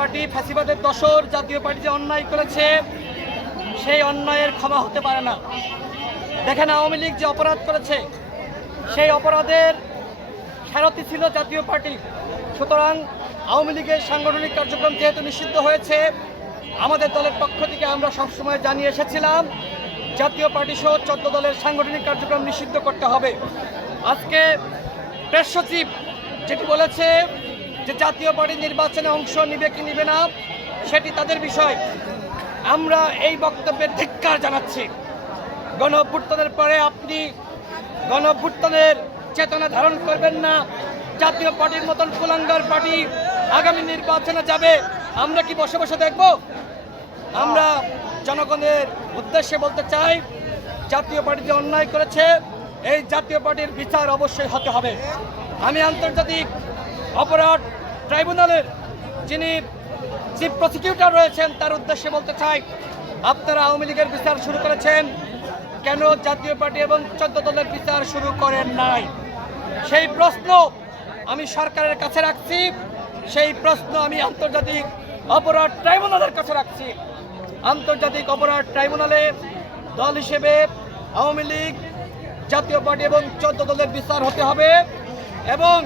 Party ফ্যাসিবাদের দশর জাতীয় party যে অন্যায় করেছে, সেই অন্যায়ের ক্ষমা হতে পারে না। দেখেন আওয়ামী লীগ যে অপরাধ করেছে, সেই অপরাধের সারথি ছিল জাতীয় পার্টি। সুতরাং আওয়ামী লীগের সাংগঠনিক কার্যক্রম যেহেতু নিষিদ্ধ হয়েছে, আমাদের দলের পক্ষ থেকে আমরা সবসময় জানিয়ে এসেছিলাম, জাতীয় পার্টি সহ চোদ্দ দলের সাংগঠনিক কার্যক্রম নিষিদ্ধ করতে হবে। আজকে প্রেস সচিব যেটি বলেছে যে জাতীয় পার্টি নির্বাচনে অংশ নিবে কি নিবে না, সেটি তাদের বিষয়। আমরা এই বক্তব্যের ধিক্কার জানাচ্ছি। গণ পরে আপনি গণ চেতনা ধারণ করবেন না। জাতীয় পার্টির মতন কুলাঙ্গার পার্টি আগামী নির্বাচনে যাবে। আমরা কি বসে বসে দেখব? আমরা জনগণের উদ্দেশ্যে বলতে চাই, জাতীয় পার্টি যে অন্যায় করেছে, এই জাতীয় পার্টির বিচার অবশ্যই হতে হবে। আমি আন্তর্জাতিক অপরাধ ট্রাইব্যুনালের যিনি চিফ প্রসিকিউটর রয়েছেন, তার উদ্দেশ্যে বলতে চাই, আপনারা আওয়ামী লীগের বিচার শুরু করেছেন কেন জাতীয় পার্টি এবং চোদ্দ দলের বিচার শুরু করেন নাই? সেই প্রশ্ন আমি সরকারের কাছে রাখছি, সেই প্রশ্ন আমি আন্তর্জাতিক অপরাধ ট্রাইব্যুনালের কাছে রাখছি। আন্তর্জাতিক অপরাধ ট্রাইব্যুনালে দল হিসেবে আওয়ামী লীগ, জাতীয় পার্টি এবং চোদ্দ দলের বিচার হতে হবে এবং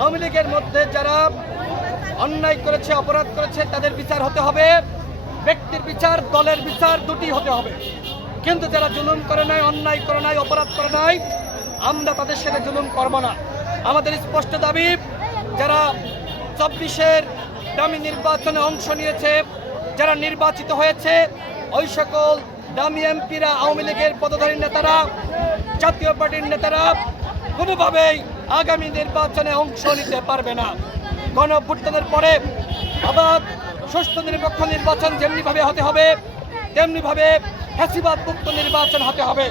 আওয়ামী লীগের মধ্যে যারা অন্যায় করেছে, অপরাধ করেছে, তাদের বিচার হতে হবে। ব্যক্তির বিচার, দলের বিচার দুটি হতে হবে। কিন্তু যারা জুলুম করে নাই, অন্যায় করে নাই, অপরাধ করে নাই, আমরা তাদের সাথে জুলুম করব না। আমাদের স্পষ্ট দাবি, যারা চব্বিশের দামি নির্বাচনে অংশ নিয়েছে, যারা নির্বাচিত হয়েছে, ওই সকল দামি এমপিরা, আওয়ামী লীগের পদধারী নেতারা, জাতীয় পার্টির নেতারা, কোনোভাবেই আগামী নির্বাচনে অংশ নিতে পারবে না। গণ পরে আবার সুস্থ নিরপেক্ষ নির্বাচন যেমনিভাবে হতে হবে, তেমনিভাবে ফ্যাসিবাদ মুক্ত নির্বাচন হতে হবে।